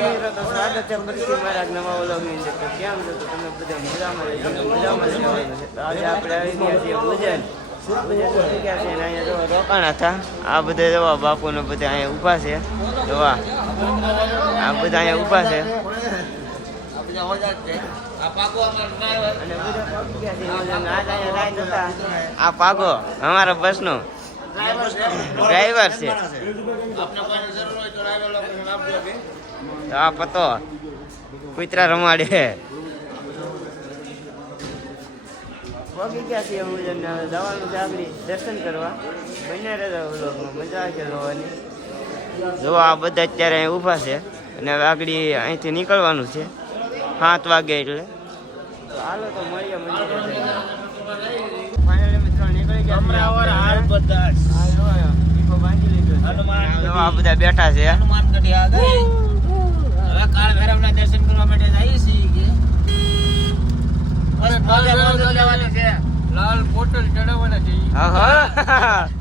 સ્વાગત છે ફરીથી મારા નવા વ્લોગની અંદર. તો કેમ છો? તો તમે બધા મજામાં રહેવાનું છે. તો આજે આપણે આવી ગયા છીએ ભોજન ગયા છે અને અહીંયા જો રોકાણા હતા. આ બધા જોવા બાપુને બધા અહીંયા ઊભા છે. જોવા આ બધા અહીંયા ઊભા છે અને આ પાગો અમારા બસનો ડ્રાઈવર છે. તો આ પતો કુતરા રમાડે પગી ગયા છીએ જવાનું છે આગળ દર્શન કરવા. બને રહેતા વ્લોગમાં મજા આવે છે જોવાની. જો આ બધા અત્યારે અહીં ઊભા છે અને હવે આગળ અહીંથી નીકળવાનું છે 7 વાગે. એટલે હાલો તો મળીએ ફાઇનલી મિત્રો નીકળી ગયા. આ બધા બેઠા છે. દર્શન કરવા માટે જઈએ છીએ. લાલ બોટલ ચડાવવાના છે.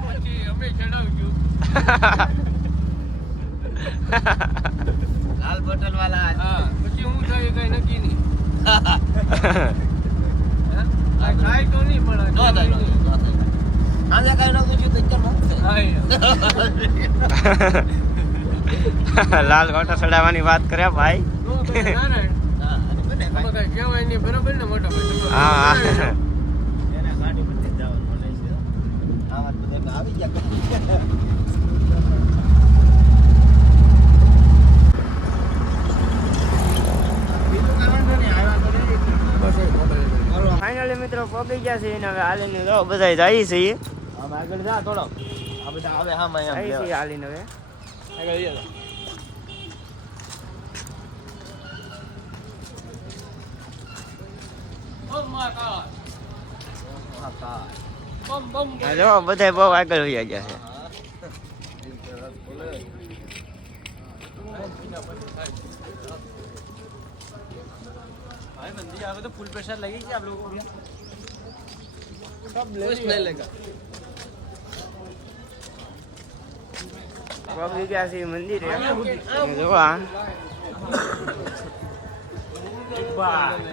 પછી અમે ચડાવશું લાલ બોટલ વાળા. હા પછી હું થાય કઈ નક્કી નહીં. થાય તો નહીં પણ આજે કઈ ન પૂછ્યું. લાલ ગોટો ચડાવવાની વાત કર્યા ભાઈ. કહેવાય નહીં બરાબર ને મોટા ભાઈ. હા ફાઇનલી મિત્રો પહોંચી ગયા છે. હવે હાલીને જો બધા જાય છે. આગળ જા થોડો. આ બધા આવે હા મેં હાલીને હવે આગળ જો બધા બહુ આગળ વયા ગયા છે. तो फुल प्रेशर लगेगी आप लोगों को सब ले लेगा. પહોંચી ગયા છે મંદિરે. જો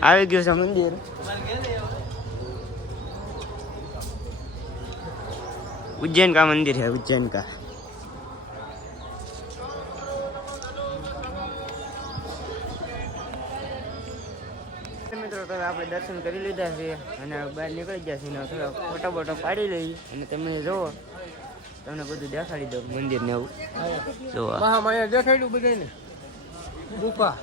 આવી ગયું છે મંદિર. उज्जैन का मंदिर है, उज्जैन का. મિત્રો તો આપણે દર્શન કરી લીધા છે અને બહાર નીકળી ગયા છે. થોડા ફોટો બોટો પાડી લઈ અને તમે જોવો તમને બધું દેખાડી દો મંદિર ને એવું. જોવો મહામાયા દેખાડ્યું બધાને ગુફા.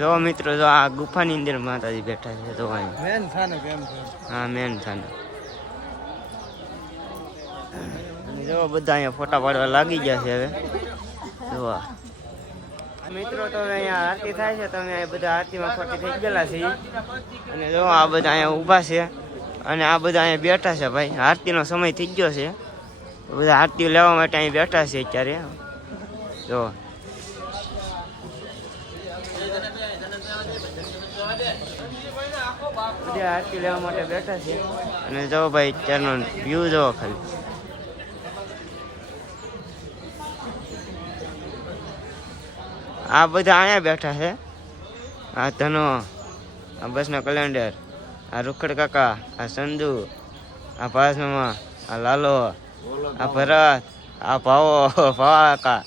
જો મિત્રો જો આ ગુફાની અંદર માતાજી બેઠા છે. તો મેન થાને કેમ છે. હા મેન થાને. જો બધા અહીંયા ફોટા પાડવા લાગી ગયા છે. હવે જોવા મિત્રો તો અહીંયા આરતી થાય છે. તમે બધા આરતીમાં ખોટી થઈ ગયેલા છે અને જો આ બધા અહીંયા ઊભા છે અને આ બધા અહીંયા બેઠા છે. ભાઈ આરતીનો સમય થઈ ગયો છે. બધા આરતી લેવા માટે અહીં બેઠા છે અત્યારે. જો બધા આરતી લેવા માટે બેઠા છે અને જો ભાઈ અત્યારનો વ્યૂ જોવો ખાલી. આ બધા અહીંયા બેઠા છે. આ ધનો, આ બસનો કેલેન્ડર, આ રૂખડ કાકા, આ સંધુ, આ ભાસ મામા, આ લાલો, આ ભરત, આ ભાવો ભાવા કાકા.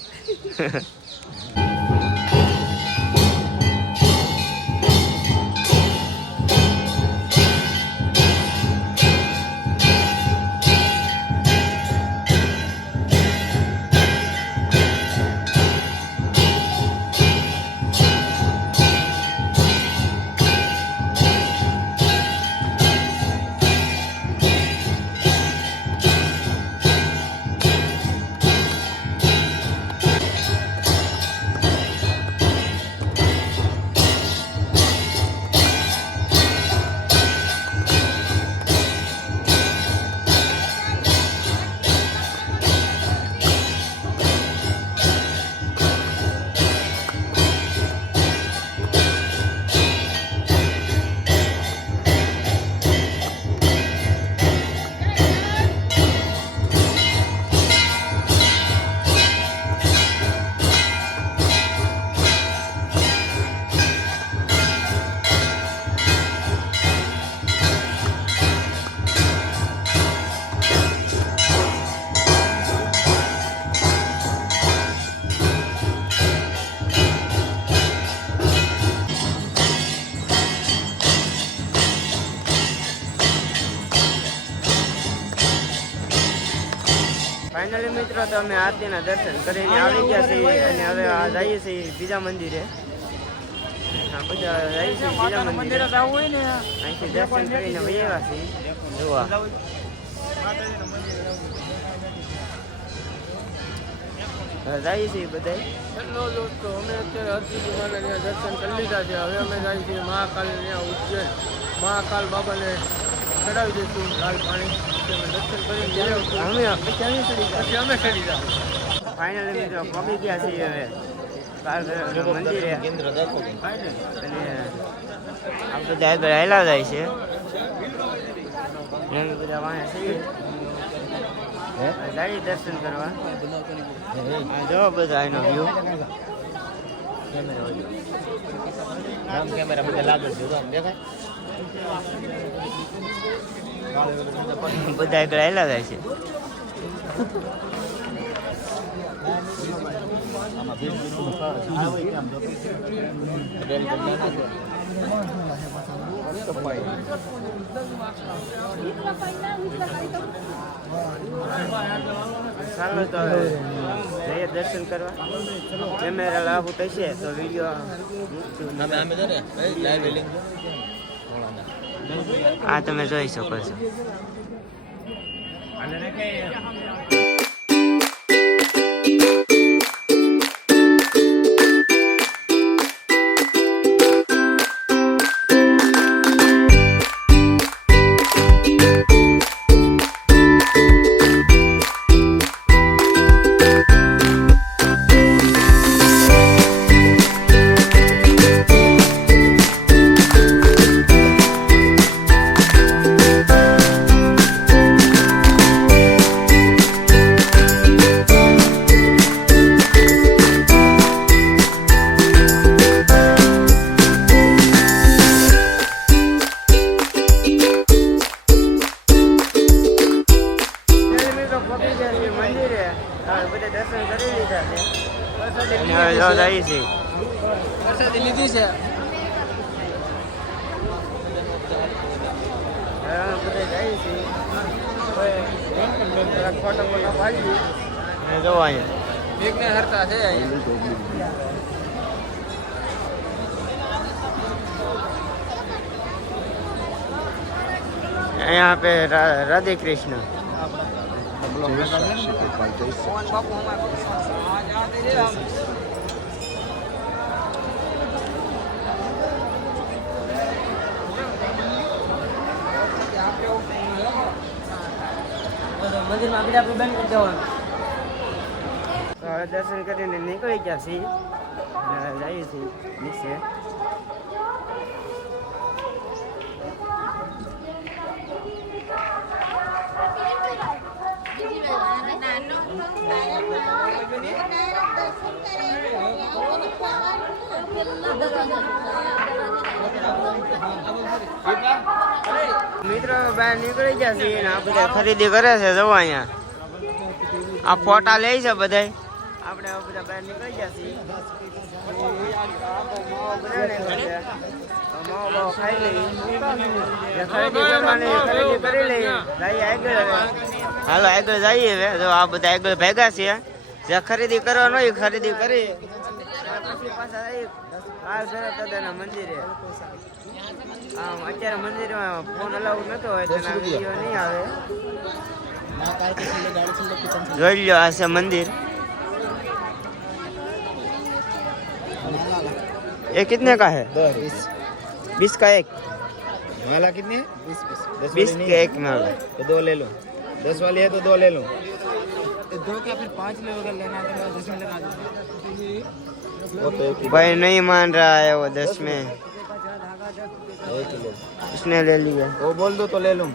ફાઇનલી મિત્રો તો અમે આરતીના દર્શન કરીને આવી ગયા છીએ અને હવે આ જઈએ છીએ બીજા મંદિરે. બધા જઈએ છીએ બીજા મંદિરે અહીંથી દર્શન કરીને વહેવા છીએ. જોવા જઈએ છીએ બધા. હેલો દોસ્તો, અમે અત્યારે હરસિદ્ધિ માના દર્શન કરી લીધા છે. હવે અમે જઈએ છીએ મહાકાલ ઉજ્જૈન. મહાકાલ બાબાને ચડાવી દઈશું લાલ પાણી. દર્શન કરીને પછી અમે ચડી જાવ. ફાઇનલી મિત્રો પહોંચી ગયા છીએ હવે કાળભૈરવના મંદિરે અને આ બધા આગળ હાલા જાય છે. અમે બધા વાંહે છીએ જઈએ દર્શન કરવા. જો બધા એનો વ્યૂ બધા આગળ હાલા જાય છે. ચાલો તો જઈએ દર્શન કરવા. કેમેરા લાભ થશે તો વિડીયો આ તમે જોઈ શકો છો. પ્રસાદી લીધી છે. ફોટો પાડી જો અહીંયા વિઘ્ન હરતા છે. यहाँ पे राधे कृष्ण. મંદિરમાં આપણે બંધ કરી દેવાનું. તો હવે દર્શન કરીને નીકળી ગયા છીએ. જઈએ છીએ નીચે. મિત્રો બહાર નીકળી ગયા છીએ ને આ બધા ખરીદી કરે છે. જો અહીંયા આ ફોટા લે છે બધા. આપણે બધા બહાર નીકળી ગયા છીએ. માવો ખાઈ લઈએ. ખરીદી કરવાની ખરીદી કરી લઈએ. જઈએ આગળ હવે. હાલો આગળ જઈએ હવે. જો આ બધા આગળ ભેગા છે. જે ખરીદી કરવાનો હોય ખરીદી કરી પછી પાછા જઈએ કાળભૈરવ દાદાના મંદિરે. અત્યારે મંદિરમાં ફોન અલાઉડ નતો હોય તો વિડીયો નહીં આવે. જોઈ લો આ છે મંદિર. ये कितने का है? 20 का एक. माला कितनी है? 20 के एक माला. तो 2 ले लो. 10 वाली है तो 2 ले लो. 2 क्या फिर 5 लोगे लेना है तो 10 में लगा दो. वो तो एक भाई नहीं मान रहा है वो 10 में. एक ही लो. उसने ले लिया. वो बोल दो तो ले लूँ.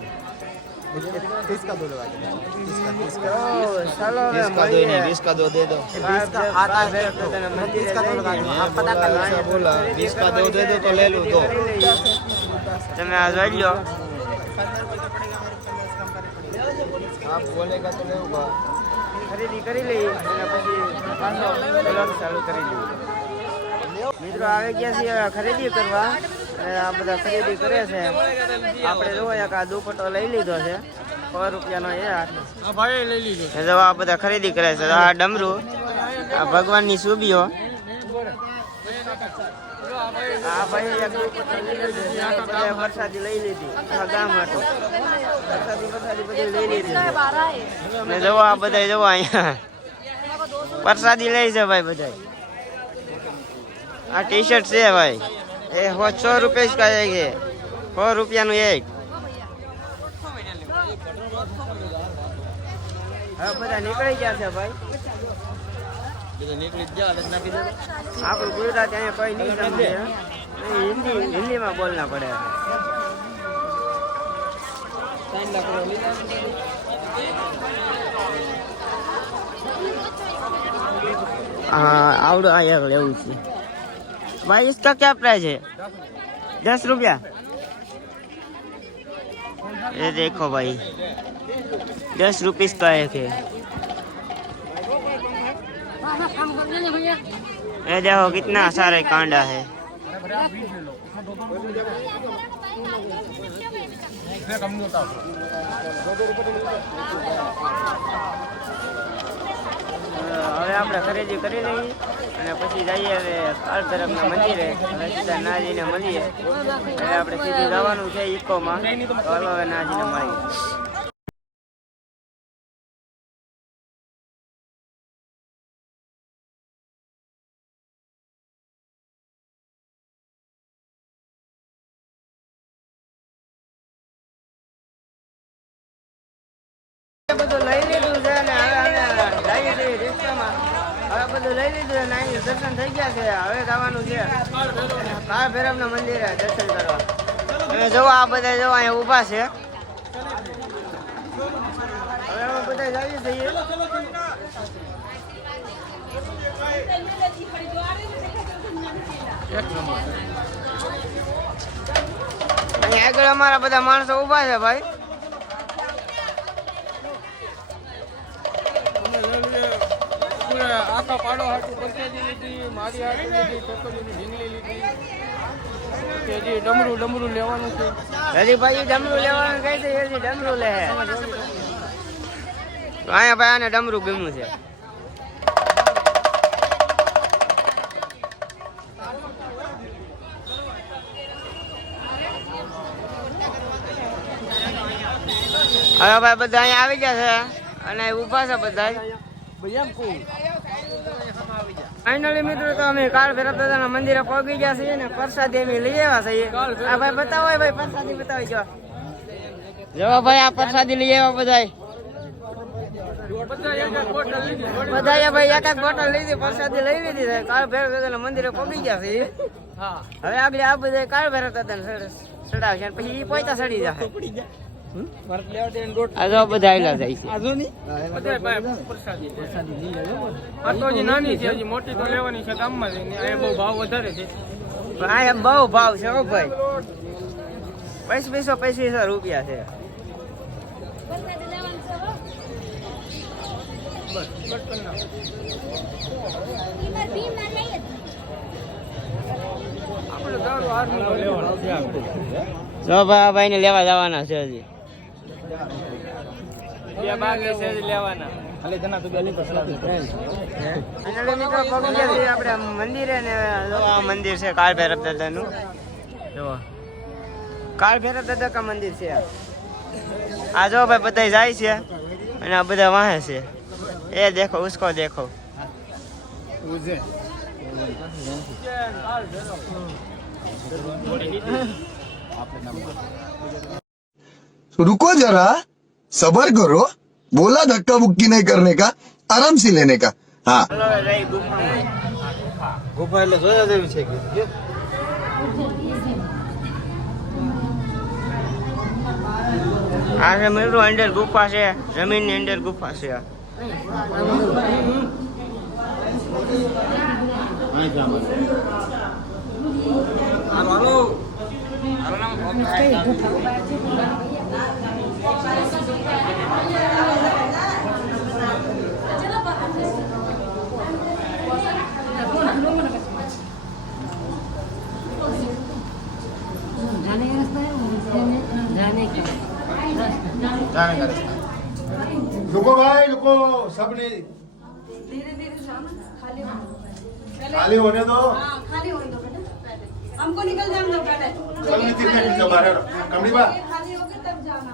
30 का 2 लगा दो. 30 का चलो 20 का 2 नहीं, 20 का 2 दे दो. 20 का आता है 30 का 2 लगा दो. आप पता कर लो. ऐसा बोला 20 का 2 दे दो तो ले लूँ 2. તમે આ જોઈ લો. आप बोलेगा तो लेगा. ખરીદી કરી લઈ અને પછી પાછો બ્લોગ ચાલુ કરી લઈએ. મિત્રો આવી ગયા છીએ ખરીદી કરવા અને આ બધા ખરીદી કરે છે. આપણે જોવો એક આ દુપટ્ટો લઈ લીધો છે. 100 રૂપિયાનો એ આ આ ભાઈ લઈ લીધો. એ જો આ બધા ખરીદી કરે છે. આ ડમરું, આ ભગવાનની સુબીઓ. આ ભાઈ એક બધા વરસાદી લઈ લીધી આ ગામ માટે. વરસાદી બધી લઈ લીધી ને જવો આ બધા જવો અહીંયા પ્રસાદી લઈ છે ભાઈ બધા. આ ટી શર્ટ છે ભાઈ એ 100 રૂપિયા का एक है 100 રૂપિયાનું એક. હવે બધા નીકળી ગયા છે ભાઈ. આપણું ગુજરાત અહીંયા કોઈ નહીં સમજે. હિન્દીમાં બોલના પડે. हाँ आवड़ो आया लेवू छे भाई. इसका क्या प्राइस है? 10 रुपया. ये देखो भाई 10 रुपीस का एक है. ये देखो कितना सारे कांडा है. હવે આપણે ખરીદી કરી લઈએ અને પછી જઈએ હવે કાળ ભૈરવના મંદિરે. હવે સીધા નાજીને મળીએ. હવે આપણે સીધું જવાનું છે ઇકોમાં. તો હાલો હવે નાજીને મળીએ. બધું લઈ લીધું છે ને હવે અમે જઈએ છીએ રિક્ષામાં. હવે બધું લઈ લીધું છે ને અહીં દર્શન થઈ ગયા છે. હવે જવાનું છે કાળ ભૈરવના મંદિરે દર્શન કરવા. અને જો આ બધા જો અહીંયા ઊભા છે. હવે અમે બધા જઈએ છીએ. અહીંયા આગળ અમારા બધા માણસો ઊભા છે ભાઈ. આખા પાડો હાટું પરસાદી લીધી, મારી હાટું લીધી, છોકરીની ઢીંગલી લીધી. હજી ડમરું લેવાનું છે. હજી ભાઈ ડમરું લેવાનું કહે છે. હજી ડમરું લે. તો અહીંયા ભાઈ આને ડમરું ગમ્યું છે. હવે ભાઈ બધા અહીંયા આવી ગયા છે અને ઊભા છે બધા. ફાઇનલી મિત્રો તો અમે કાળ ભૈરવ દાદાના મંદિરે પહોંચી ગયા છીએ ને પ્રસાદી અમે લઈ આવ્યા છીએ. આ ભાઈ બતાવો ભાઈ પ્રસાદી બતાવી જો. જો ભાઈ આ પ્રસાદી લઈ આવ્યા બધા. બધા ભાઈ એક બોટલ લીધી પ્રસાદી લઈ લીધી છે. કાળ ભૈરવ દાદાના મંદિરે પહોંચી ગયા છીએ. હવે આગળ આ બધા કાળ ભૈરવ દાદાને ચડાવશે પછી એ પોતા ચડી જશે. આ બધા આયલા જાય છે. નાની છે હજી મોટી તો લેવાની છે ગામમાં જઈને. આ બહુ ભાવ વધારે છે. આ બહુ ભાવ છે હો ભાઈ. 2500 રૂપિયા છે. જો ભાઈ ને લેવા જવાના છે હજી. આપણે મંદિરે ને મંદિર છે કાળ ભૈરવ દાદાનું. જો કાળ ભૈરવ દાદા કા મંદિર છે. આ જો ભાઈ બધા જાય છે અને આ બધા વાહે છે. એ દેખો ઉસકો દેખો. रुको जरा सबर करो. बोला धक्का मुक्की नहीं करने का, आराम से लेने का. हाँ ગુફા એટલે જોયા જેવી છે કે આ છે મિત્રો અંદર ગુફા છે. જમીન ની અંદર ગુફા છે. जाने का रास्ता है जाने का रुको भाई रुको सब नहीं धीरे धीरे जाओ ना, खाली होने दो। पहले खाली होने दो हाँ, खाली होने दो बेटा पहले। हमको निकल जाने दो पहले। चल नितिन ने खींचा बाहर कमड़ी बा ये खाली होके तब जाना।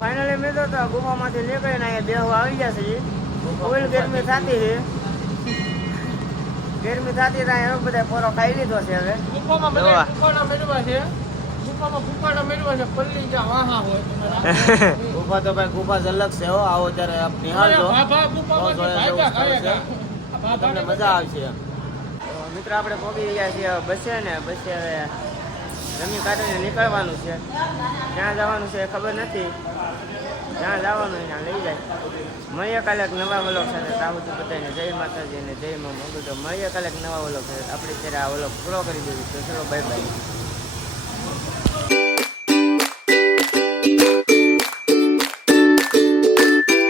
ફાઇનલી મિત્રો તો ગુફામાંથી નીકળીને અહીંયા બેહવા આવી ગયા છે ફૂલ ગરમી થતી છે ગરમી થતી ત્યાં હવે બધા પોરો ખાઈ લીધો છે હવે ગુફામાં બધા જોવા. ફૂફાડા મેળવા છે. ગુફામાં ફૂફાડા મેળવા છે. પલ્લી જ્યાં વાહા હોય તમે રાખો. गुफा तो भाई गुफा अलग से हो आओ जरा आप निहाल दो ભાભા ગુફામાંથી ભાગ્યા ખાયેલા. આ તમને ભાભાને મજા આવશે તો મિત્રો આપણે પહોંચી ગયા છીએ હવે બસે ને બસે હવે જમી કાઢીને નીકળવાનું છે ક્યાં જવાનું છે એ ખબર નથી જ્યાં જવાનું હોય ત્યાં લઈ જાય મળીએ કાલે એક નવા વ્લોગ સાથે તાબુત બધાને જય માતાજી અને જય મા મંગળ તો મળીએ કાલે એક નવા વ્લોગ સાથે આપણે ત્યારે આ વ્લોગ પૂરો કરી દઈશું તો ચલો બાય બાય